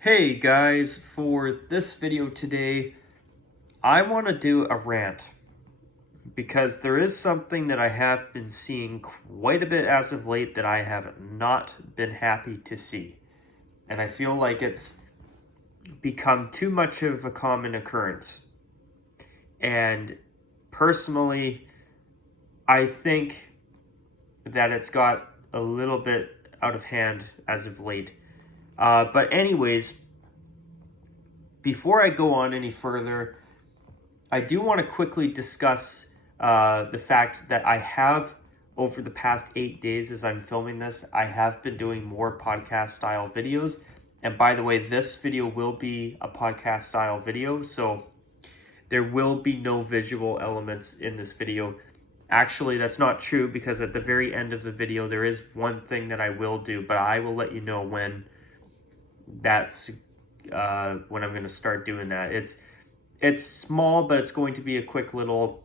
Hey guys, for this video today, I want to do a rant because there is something that I have been seeing quite a bit as of late that I have not been happy to see. And I feel like it's become too much of a common occurrence. And personally, I think that it's got a little bit out of hand as of late. But anyways, before I go on any further, I do want to quickly discuss the fact that I have, over the past 8 days as I'm filming this, I have been doing more podcast style videos. And by the way, this video will be a podcast style video, so there will be no visual elements in this video. Actually, that's not true because at the very end of the video, there is one thing that I will do, but I will let you know when that's when I'm going to start doing that. It's small, but it's going to be a quick little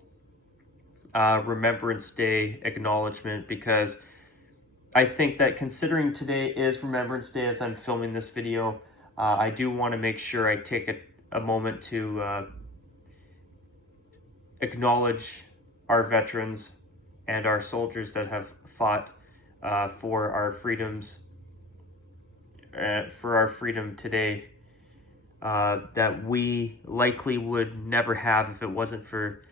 Remembrance Day acknowledgement, because I think that considering today is Remembrance Day as I'm filming this video, I do want to make sure I take a moment to acknowledge our veterans and our soldiers that have fought for our freedoms, for our freedom today, that we likely would never have if it wasn't for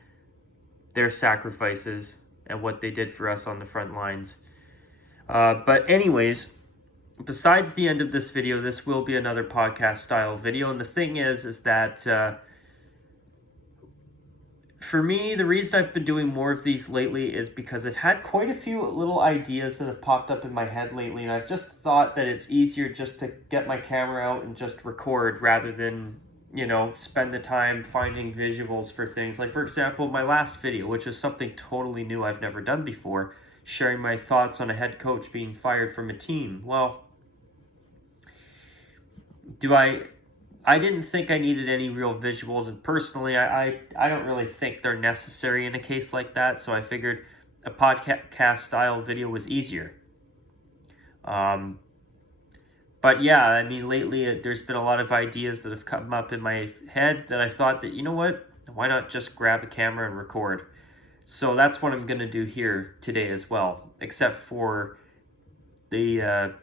their sacrifices and what they did for us on the front lines. But anyways, besides the end of this video, this will be another podcast style video. And the thing is that for me, the reason I've been doing more of these lately is because I've had quite a few little ideas that have popped up in my head lately, and I've just thought that it's easier just to get my camera out and just record rather than, spend the time finding visuals for things. Like, for example, my last video, which is something totally new I've never done before, sharing my thoughts on a head coach being fired from a team. Well, I didn't think I needed any real visuals, and personally, I don't really think they're necessary in a case like that, so I figured a podcast style video was easier. But yeah, I mean, lately there's been a lot of ideas that have come up in my head that I thought that, you know what, why not just grab a camera and record? So that's what I'm going to do here today as well, except for the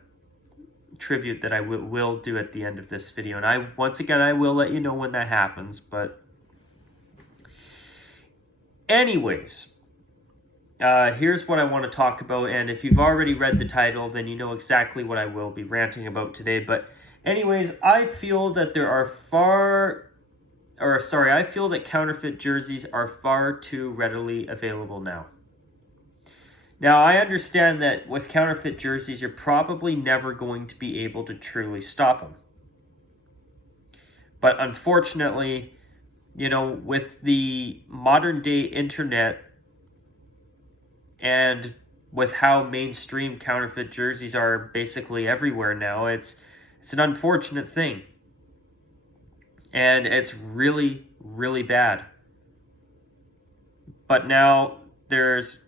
tribute that I will do at the end of this video. And once again, I will let you know when that happens. But anyways, here's what I want to talk about. And if you've already read the title, then you know exactly what I will be ranting about today. But anyways, I feel that I feel that counterfeit jerseys are far too readily available now. Now, I understand that with counterfeit jerseys, you're probably never going to be able to truly stop them. But unfortunately, with the modern day internet and with how mainstream counterfeit jerseys are basically everywhere now, it's an unfortunate thing. And it's really, really bad. But now there's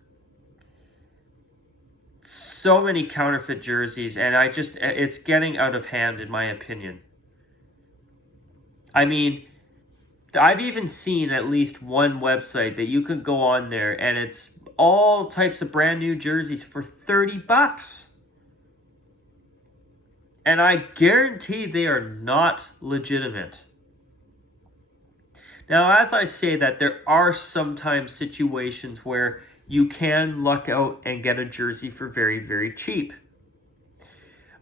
so many counterfeit jerseys, and it's getting out of hand in my opinion. I mean, I've even seen at least one website that you can go on there and it's all types of brand new jerseys for $30. And I guarantee they are not legitimate. Now, as I say that, there are sometimes situations where you can luck out and get a jersey for very, very cheap.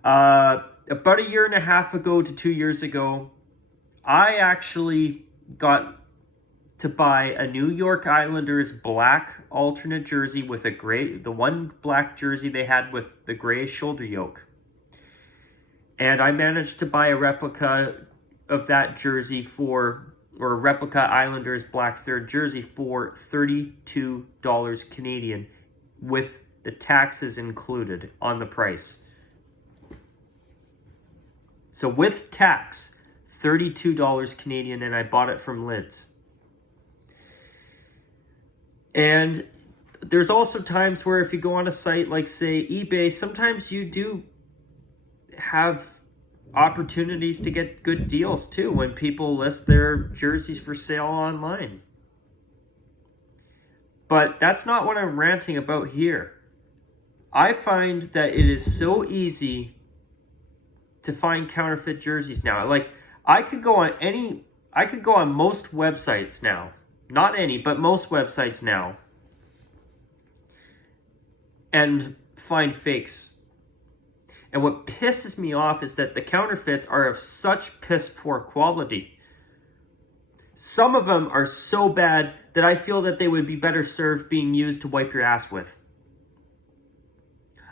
About a year and a half ago to 2 years ago, I actually got to buy a New York Islanders black alternate jersey with the one black jersey they had with the gray shoulder yoke. And I managed to buy a replica of that jersey or a replica Islanders black third jersey for $32 Canadian, with the taxes included on the price. So with tax, $32 Canadian, and I bought it from Lids. And there's also times where if you go on a site like, say, eBay, sometimes you do have opportunities to get good deals too when people list their jerseys for sale online. But that's not what I'm ranting about here. I find that it is so easy to find counterfeit jerseys now. Like, I could go on most websites now. Not any, but most websites now. And find fakes. And what pisses me off is that the counterfeits are of such piss poor quality. Some of them are so bad that I feel that they would be better served being used to wipe your ass with.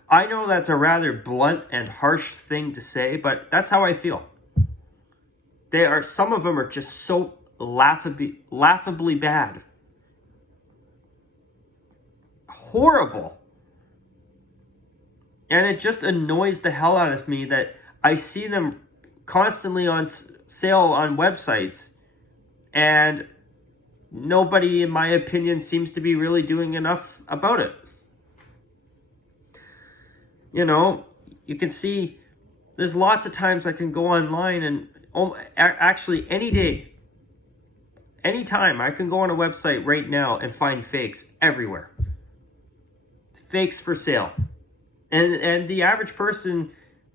I know that's a rather blunt and harsh thing to say, but that's how I feel. Some of them are just so laughably bad. Horrible. And it just annoys the hell out of me that I see them constantly on sale on websites, and nobody, in my opinion, seems to be really doing enough about it. You know, you can see there's lots of times I can go online and actually any day, anytime, I can go on a website right now and find fakes everywhere. Fakes for sale. And the average person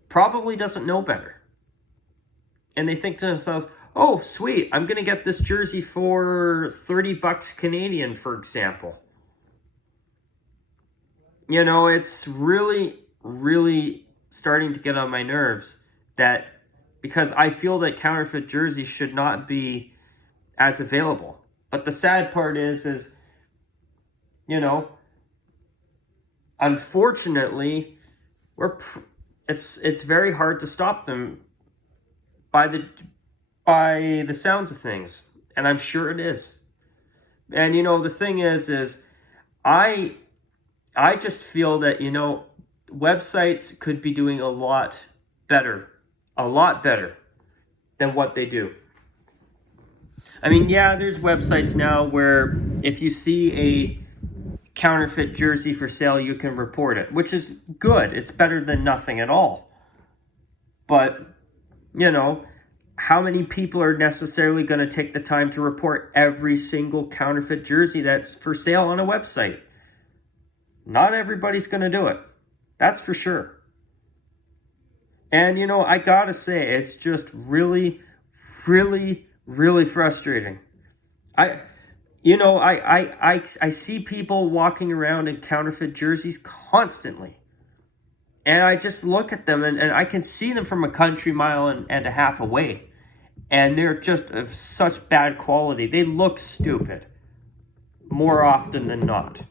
probably doesn't know better. And they think to themselves, oh, sweet, I'm going to get this jersey for $30 Canadian, for example. You know, it's really, really starting to get on my nerves because I feel that counterfeit jerseys should not be as available. But the sad part is you know, unfortunately, it's very hard to stop them by the sounds of things, and I'm sure it is. And you know, the thing is I just feel that, you know, websites could be doing a lot better than what they do. I mean, yeah, there's websites now where if you see a counterfeit jersey for sale, you can report it, which is good. It's better than nothing at all. But, you know, how many people are necessarily going to take the time to report every single counterfeit jersey that's for sale on a website? Not everybody's going to do it. That's for sure. And, you know, I gotta say, it's just really, really, really frustrating. I see people walking around in counterfeit jerseys constantly. And I just look at them and I can see them from a country mile and a half away. And they're just of such bad quality. They look stupid more often than not.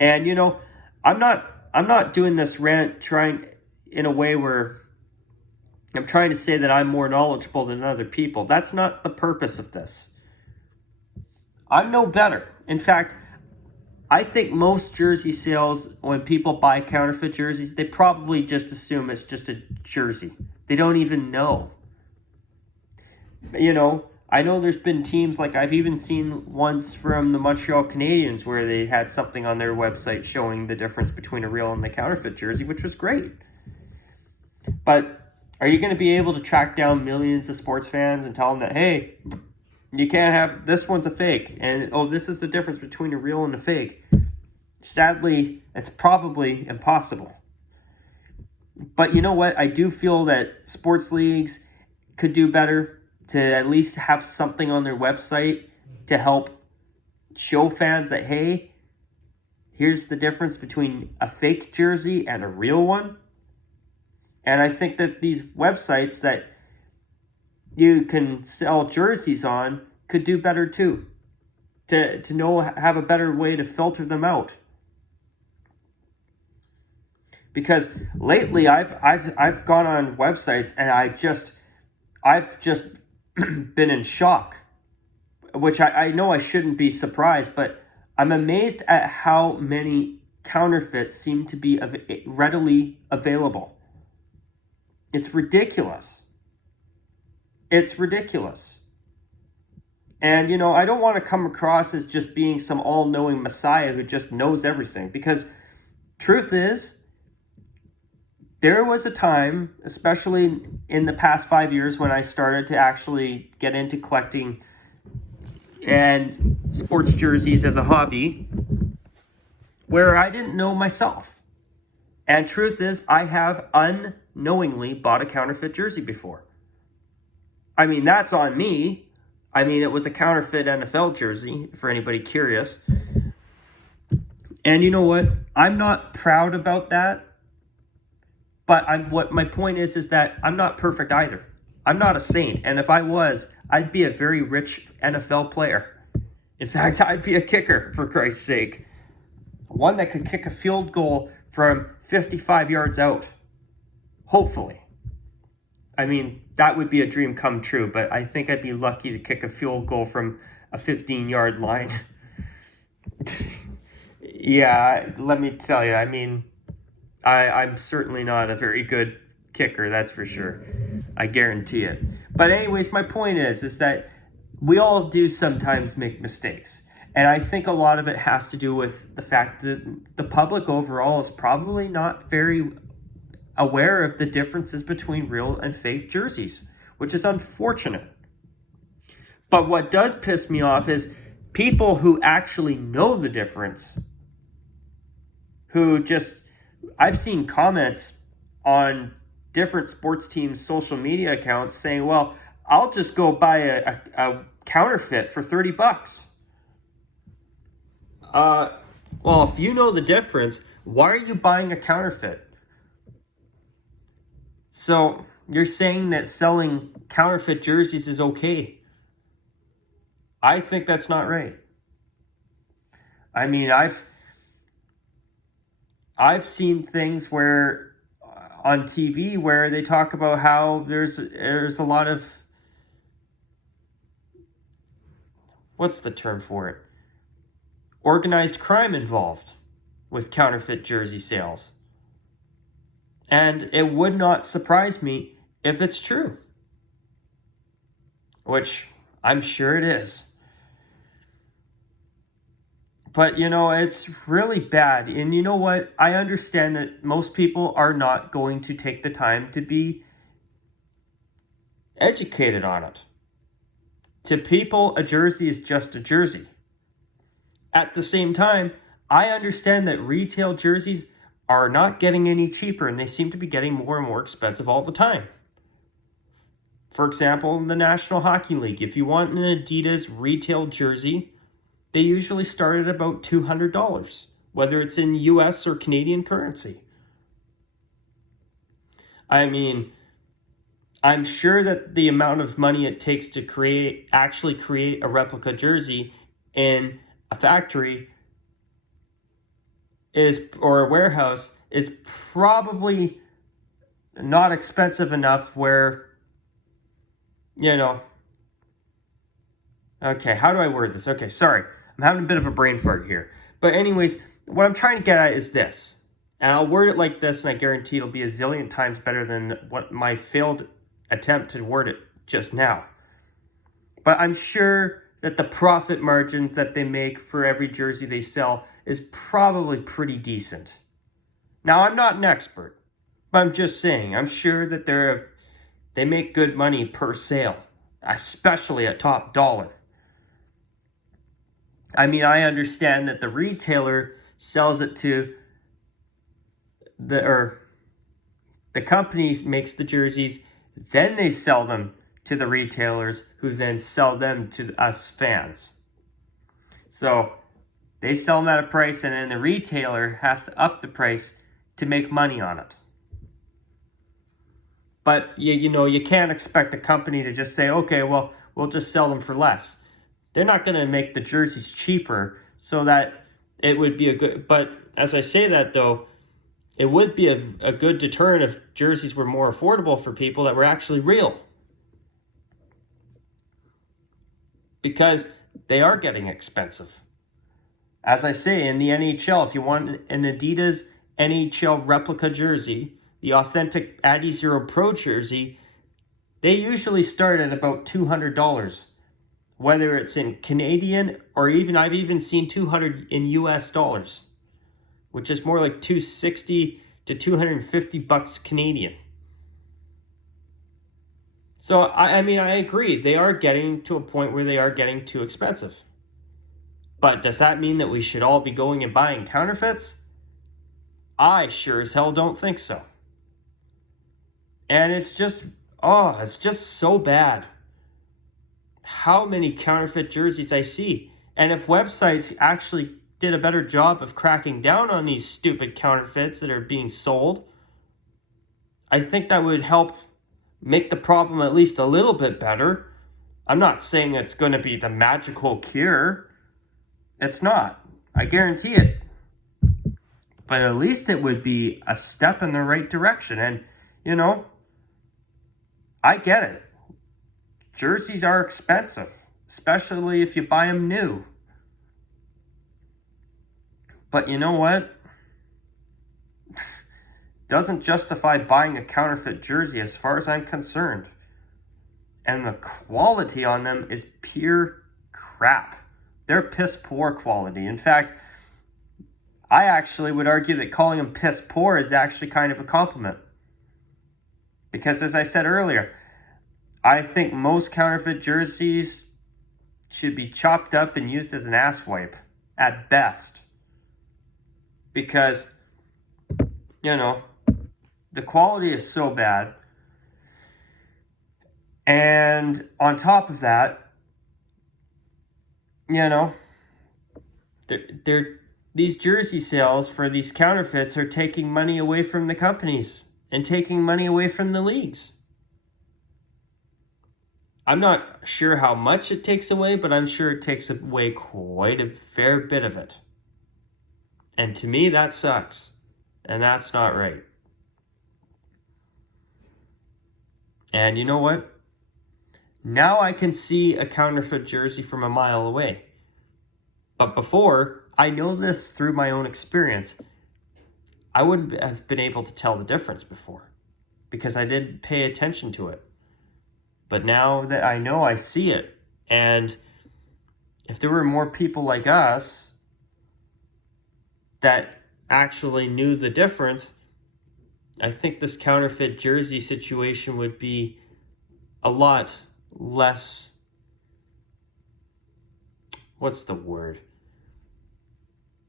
And, you know, I'm not doing this rant trying in a way where I'm trying to say that I'm more knowledgeable than other people. That's not the purpose of this. I'm no better. In fact, I think most jersey sales, when people buy counterfeit jerseys, they probably just assume it's just a jersey. They don't even know. You know, I know there's been teams, like I've even seen ones from the Montreal Canadiens where they had something on their website showing the difference between a real and the counterfeit jersey, which was great. But are you going to be able to track down millions of sports fans and tell them that, hey, you can't have, this one's a fake, and oh, this is the difference between a real and a fake? Sadly, it's probably impossible. But you know what? I do feel that sports leagues could do better to at least have something on their website to help show fans that, hey, here's the difference between a fake jersey and a real one. And I think that these websites that you can sell jerseys on could do better too, to have a better way to filter them out. Because lately I've gone on websites and I've just been in shock, which I know I shouldn't be surprised, but I'm amazed at how many counterfeits seem to be readily available. It's ridiculous. It's ridiculous. And, you know, I don't want to come across as just being some all-knowing messiah who just knows everything, because truth is, there was a time, especially in the past 5 years, when I started to actually get into collecting and sports jerseys as a hobby, where I didn't know myself. And truth is, I have unknowingly bought a counterfeit jersey before. I mean, that's on me. I mean, it was a counterfeit NFL jersey, for anybody curious. And you know what? I'm not proud about that. But what my point is that I'm not perfect either. I'm not a saint. And if I was, I'd be a very rich NFL player. In fact, I'd be a kicker, for Christ's sake. One that could kick a field goal from 55 yards out. Hopefully. I mean, that would be a dream come true, but I think I'd be lucky to kick a field goal from a 15-yard line. Yeah, let me tell you, I mean, I'm certainly not a very good kicker, that's for sure. I guarantee it. But anyways, my point is that we all do sometimes make mistakes. And I think a lot of it has to do with the fact that the public overall is probably not very aware of the differences between real and fake jerseys, which is unfortunate. But what does piss me off is people who actually know the difference, who just, I've seen comments on different sports teams' social media accounts saying, well, I'll just go buy a counterfeit for $30. Well, if you know the difference, why are you buying a counterfeit? So you're saying that selling counterfeit jerseys is okay. I think that's not right. I mean, I've seen things where on TV where they talk about how there's a lot of, what's the term for it? Organized crime involved with counterfeit jersey sales. And it would not surprise me if it's true. Which I'm sure it is. But, you know, it's really bad. And you know what? I understand that most people are not going to take the time to be educated on it. To people, a jersey is just a jersey. At the same time, I understand that retail jerseys are not getting any cheaper, and they seem to be getting more and more expensive all the time. For example, in the National Hockey League, if you want an Adidas retail jersey, they usually start at about $200, whether it's in US or Canadian currency. I mean, I'm sure that the amount of money it takes to actually create a replica jersey in a factory or a warehouse is probably not expensive enough where, you know, okay, how do I word this? Okay, sorry. I'm having a bit of a brain fart here. But anyways, what I'm trying to get at is this. And I'll word it like this, and I guarantee it'll be a zillion times better than what my failed attempt to word it just now. But I'm sure that the profit margins that they make for every jersey they sell is probably pretty decent. Now, I'm not an expert, but I'm just saying, I'm sure that they make good money per sale, especially at top dollar. I mean, I understand that the retailer sells it to the company makes the jerseys, then they sell them to the retailers who then sell them to us fans. So they sell them at a price, and then the retailer has to up the price to make money on it. But you know, you can't expect a company to just say, okay, well, we'll just sell them for less. They're not going to make the jerseys cheaper so that it would be a good, but as I say that though, it would be a good deterrent if jerseys were more affordable for people that were actually real. Because they are getting expensive. As I say, in the NHL, if you want an Adidas NHL replica jersey, the authentic Adi Zero Pro jersey, they usually start at about $200. Whether it's in Canadian or even, I've even seen $200 in US dollars, which is more like $260 to $250 Canadian. So, I mean, I agree. They are getting to a point where they are getting too expensive. But does that mean that we should all be going and buying counterfeits? I sure as hell don't think so. And it's just so bad how many counterfeit jerseys I see. And if websites actually did a better job of cracking down on these stupid counterfeits that are being sold, I think that would help make the problem at least a little bit better. I'm not saying it's going to be the magical cure. It's not. I guarantee it. But at least it would be a step in the right direction. And, you know, I get it. Jerseys are expensive, especially if you buy them new. But you know what? Doesn't justify buying a counterfeit jersey as far as I'm concerned. And the quality on them is pure crap. They're piss poor quality. In fact, I actually would argue that calling them piss poor is actually kind of a compliment. Because as I said earlier, I think most counterfeit jerseys should be chopped up and used as an ass wipe at best. Because, you know, the quality is so bad. And on top of that, you know, these jersey sales for these counterfeits are taking money away from the companies and taking money away from the leagues. I'm not sure how much it takes away, but I'm sure it takes away quite a fair bit of it. And to me, that sucks. And that's not right. And you know what? Now I can see a counterfeit jersey from a mile away. But before, I know this through my own experience, I wouldn't have been able to tell the difference before because I didn't pay attention to it. But now that I know, I see it. And if there were more people like us that actually knew the difference, I think this counterfeit jersey situation would be a lot less, what's the word?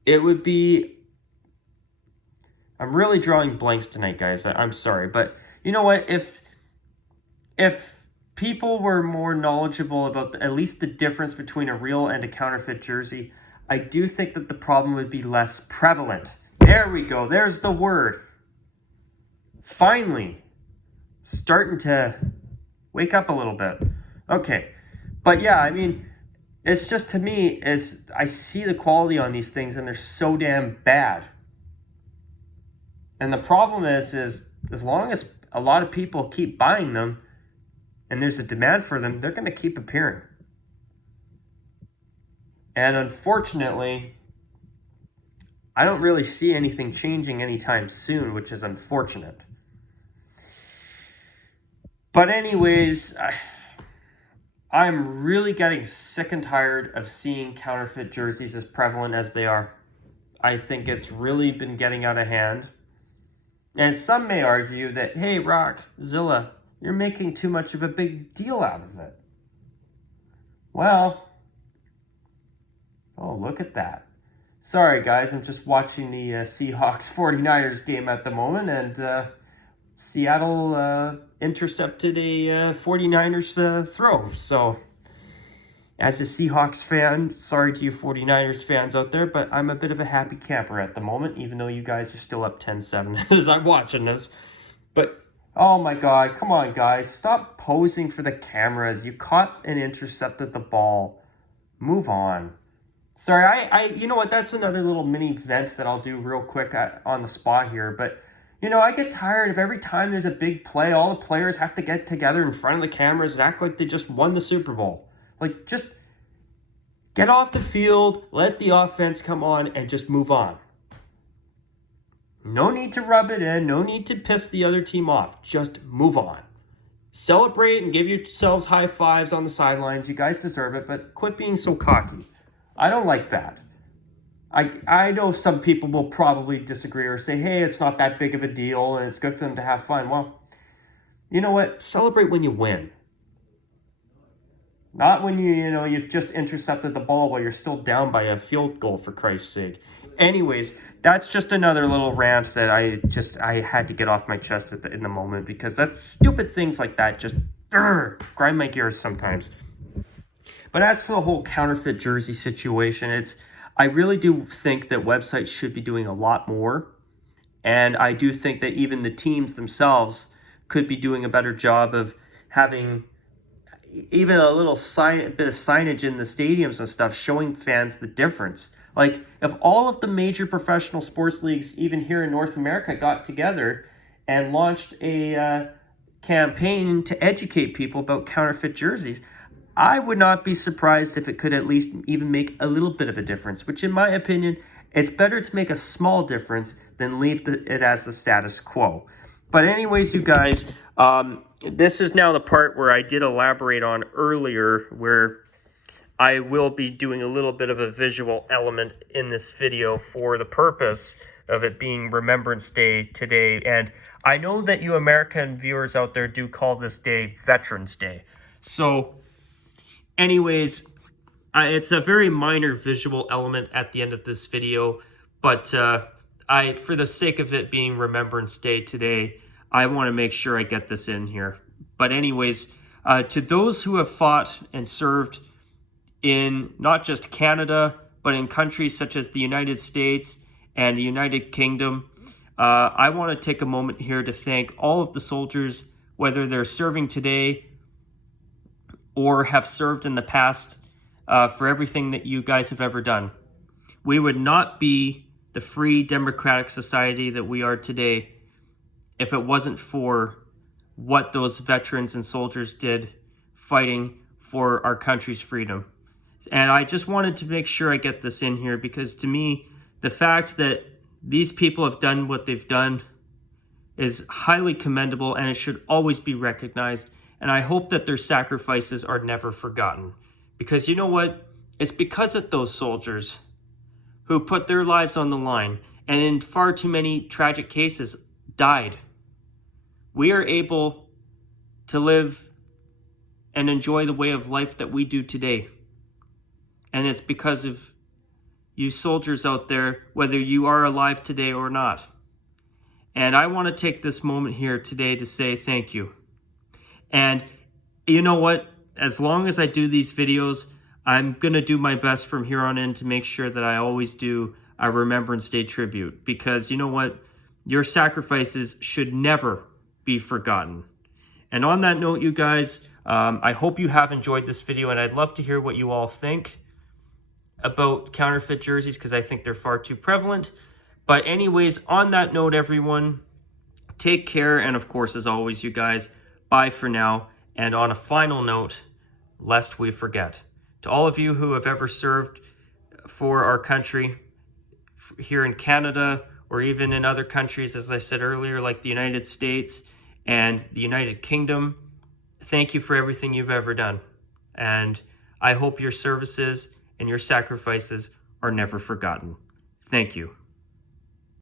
It would be, I'm really drawing blanks tonight, guys. I'm sorry. But you know what? If people were more knowledgeable about at least the difference between a real and a counterfeit jersey, I do think that the problem would be less prevalent. There we go. There's the word. Finally, starting to wake up a little bit. Okay. But yeah, I mean, it's just, to me, is I see the quality on these things and they're so damn bad. And the problem is as long as a lot of people keep buying them and there's a demand for them, they're going to keep appearing. And unfortunately, I don't really see anything changing anytime soon, which is unfortunate. But anyways, I'm really getting sick and tired of seeing counterfeit jerseys as prevalent as they are. I think it's really been getting out of hand. And some may argue that, hey, Rockzilla, you're making too much of a big deal out of it. Well, oh, look at that. Sorry, guys, I'm just watching the Seahawks 49ers game at the moment, and Seattle intercepted a 49ers throw. So, as a Seahawks fan, sorry to you 49ers fans out there, but I'm a bit of a happy camper at the moment, even though you guys are still up 10-7 as I'm watching this. But, oh my God, come on, guys. Stop posing for the cameras. You caught and intercepted the ball. Move on. Sorry, you know what? That's another little mini vent that I'll do real quick on the spot here. But, you know, I get tired of every time there's a big play, all the players have to get together in front of the cameras and act like they just won the Super Bowl. Like, just get off the field, let the offense come on, and just move on. No need to rub it in. No need to piss the other team off. Just move on. Celebrate and give yourselves high fives on the sidelines. You guys deserve it, but quit being so cocky. I don't like that. I know some people will probably disagree or say, hey, it's not that big of a deal and it's good for them to have fun. Well, you know what? Celebrate when you win. Not when you've just intercepted the ball while you're still down by a field goal, for Christ's sake. Anyways, that's just another little rant that I had to get off my chest in the moment, because that's stupid things like that just grind my gears sometimes. But as for the whole counterfeit jersey situation, I really do think that websites should be doing a lot more. And I do think that even the teams themselves could be doing a better job of having even a little bit of signage in the stadiums and stuff showing fans the difference. Like, if all of the major professional sports leagues, even here in North America, got together and launched a campaign to educate people about counterfeit jerseys, I would not be surprised if it could at least even make a little bit of a difference, which in my opinion, it's better to make a small difference than leave it as the status quo. But anyways, you guys, this is now the part where I did elaborate on earlier, where I will be doing a little bit of a visual element in this video for the purpose of it being Remembrance Day today. And I know that you American viewers out there do call this day Veterans Day. So anyways, it's a very minor visual element at the end of this video, but for the sake of it being Remembrance Day today, I want to make sure I get this in here. But anyways, to those who have fought and served in not just Canada, but in countries such as the United States and the United Kingdom, I want to take a moment here to thank all of the soldiers, whether they're serving today or have served in the past, for everything that you guys have ever done. We would not be the free democratic society that we are today if it wasn't for what those veterans and soldiers did fighting for our country's freedom. And I just wanted to make sure I get this in here, because to me, the fact that these people have done what they've done is highly commendable, and it should always be recognized. And I hope that their sacrifices are never forgotten. Because you know what? It's because of those soldiers who put their lives on the line, and in far too many tragic cases died, we are able to live and enjoy the way of life that we do today. And it's because of you soldiers out there, whether you are alive today or not. And I want to take this moment here today to say thank you. And you know what? As long as I do these videos, I'm going to do my best from here on in to make sure that I always do a Remembrance Day tribute. Because you know what? Your sacrifices should never be forgotten. And on that note, you guys, I hope you have enjoyed this video, and I'd love to hear what you all think about counterfeit jerseys, because I think they're far too prevalent. But anyways, on that note, everyone, take care. And of course, as always, you guys, bye for now. And on a final note, lest we forget, to all of you who have ever served for our country here in Canada, or even in other countries, as I said earlier, like the United States and the United Kingdom, thank you for everything you've ever done. And I hope your services and your sacrifices are never forgotten. Thank you.